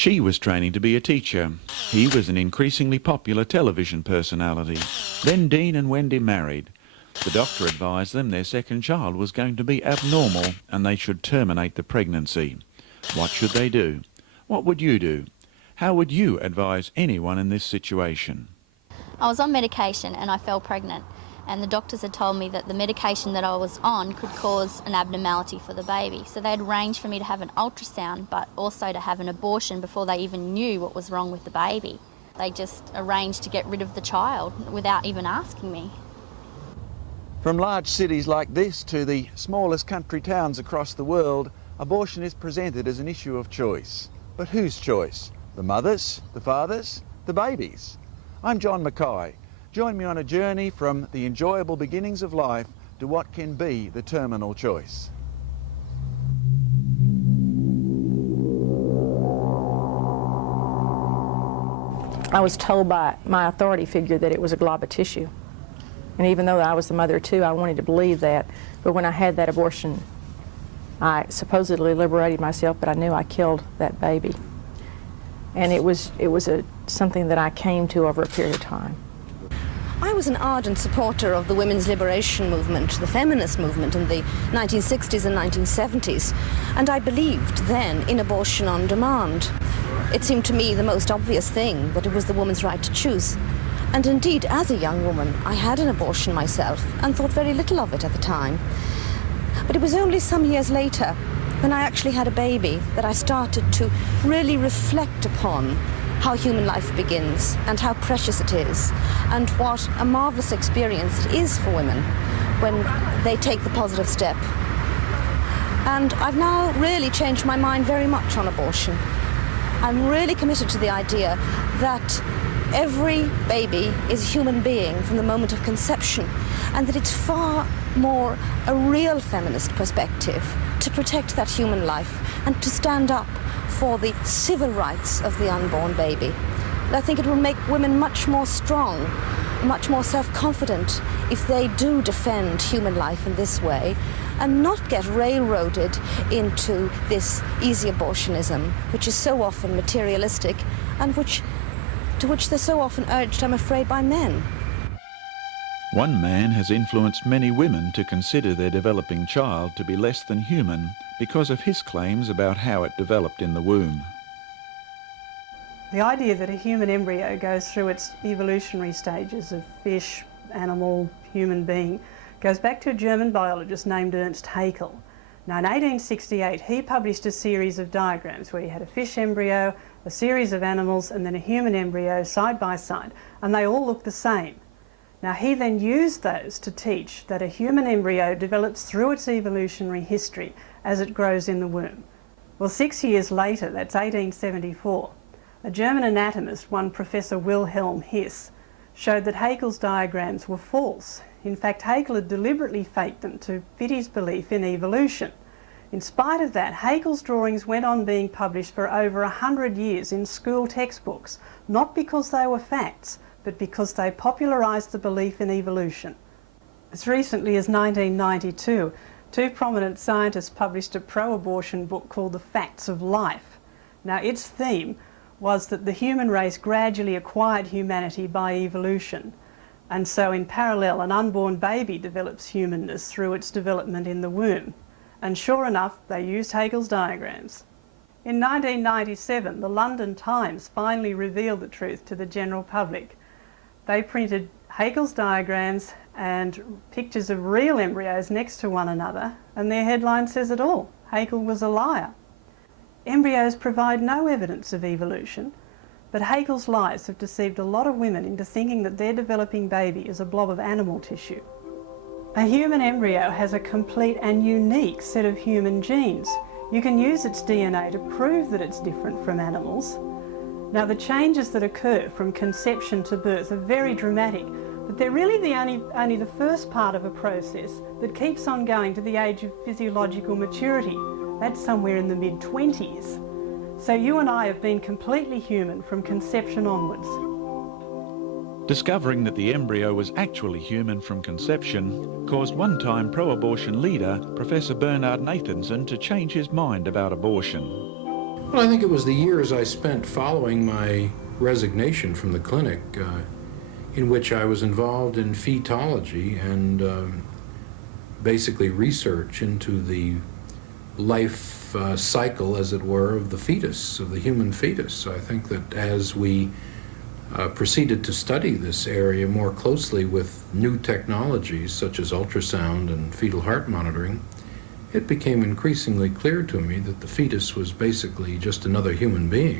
She was training to be a teacher. He was an increasingly popular television personality. Then Dean and Wendy married. The doctor advised them their second child was going to be abnormal and they should terminate the pregnancy. What should they do? What would you do? How would you advise anyone in this situation? I was on medication and I fell pregnant, and the doctors had told me that the medication that I was on could cause an abnormality for the baby. So they had arranged for me to have an ultrasound but also to have an abortion before they even knew what was wrong with the baby. They just arranged to get rid of the child without even asking me. From large cities like this to the smallest country towns across the world, abortion is presented as an issue of choice. But whose choice? The mothers, the fathers, the babies? I'm John Mackay. Join me on a journey from the enjoyable beginnings of life to what can be the terminal choice. I was told by my authority figure that it was a glob of tissue. And even though I was the mother too, I wanted to believe that. But when I had that abortion, I supposedly liberated myself, but I knew I killed that baby. And it was something that I came to over a period of time. I was an ardent supporter of the women's liberation movement, the feminist movement in the 1960s and 1970s, and I believed then in abortion on demand. It seemed to me the most obvious thing that it was the woman's right to choose. And indeed, as a young woman, I had an abortion myself and thought very little of it at the time. But it was only some years later, when I actually had a baby, that I started to really reflect upon how human life begins and how precious it is, and what a marvellous experience it is for women when they take the positive step. And I've now really changed my mind very much on abortion. I'm really committed to the idea that every baby is a human being from the moment of conception, and that it's far more a real feminist perspective to protect that human life and to stand up for the civil rights of the unborn baby. And I think it will make women much more strong, much more self-confident if they do defend human life in this way and not get railroaded into this easy abortionism, which is so often materialistic and to which they're so often urged, I'm afraid, by men. One man has influenced many women to consider their developing child to be less than human because of his claims about how it developed in the womb. The idea that a human embryo goes through its evolutionary stages of fish, animal, human being goes back to a German biologist named Ernst Haeckel. Now in 1868 he published a series of diagrams where he had a fish embryo, a series of animals and then a human embryo side by side, and they all looked the same. Now he then used those to teach that a human embryo develops through its evolutionary history as it grows in the womb. Well, 6 years later, that's 1874, a German anatomist, one Professor Wilhelm His, showed that Haeckel's diagrams were false. In fact, Haeckel had deliberately faked them to fit his belief in evolution. In spite of that, Haeckel's drawings went on being published for over 100 years in school textbooks, not because they were facts, but because they popularised the belief in evolution. As recently as 1992, two prominent scientists published a pro-abortion book called The Facts of Life. Now, its theme was that the human race gradually acquired humanity by evolution, and so in parallel an unborn baby develops humanness through its development in the womb. And sure enough, they used Haeckel's diagrams. In 1997, the London Times finally revealed the truth to the general public. They printed Haeckel's diagrams and pictures of real embryos next to one another, and their headline says it all: Haeckel was a liar. Embryos provide no evidence of evolution, but Haeckel's lies have deceived a lot of women into thinking that their developing baby is a blob of animal tissue. A human embryo has a complete and unique set of human genes. You can use its DNA to prove that it's different from animals. Now, the changes that occur from conception to birth are very dramatic, but they're really only the first part of a process that keeps on going to the age of physiological maturity. That's somewhere in the mid-20s. So you and I have been completely human from conception onwards. Discovering that the embryo was actually human from conception caused one-time pro-abortion leader Professor Bernard Nathanson to change his mind about abortion. Well, I think it was the years I spent following my resignation from the clinic in which I was involved in fetology and basically research into the life cycle, as it were, of the fetus, of the human fetus. I think that as we proceeded to study this area more closely with new technologies such as ultrasound and fetal heart monitoring, it became increasingly clear to me that the fetus was basically just another human being.